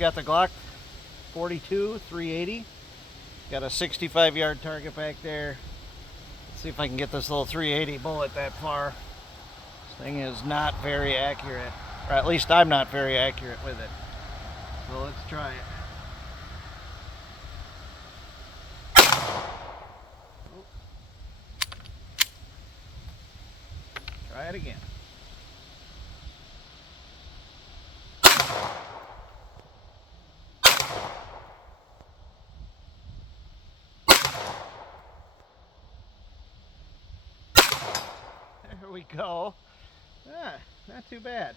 got the Glock 42 380. Got a 65-yard target back there. Let's see if I can get this little 380 bullet that far. This thing is not very accurate, or at least I'm not very accurate with it. So let's try it. Oh. Try it again. There we go. Not too bad.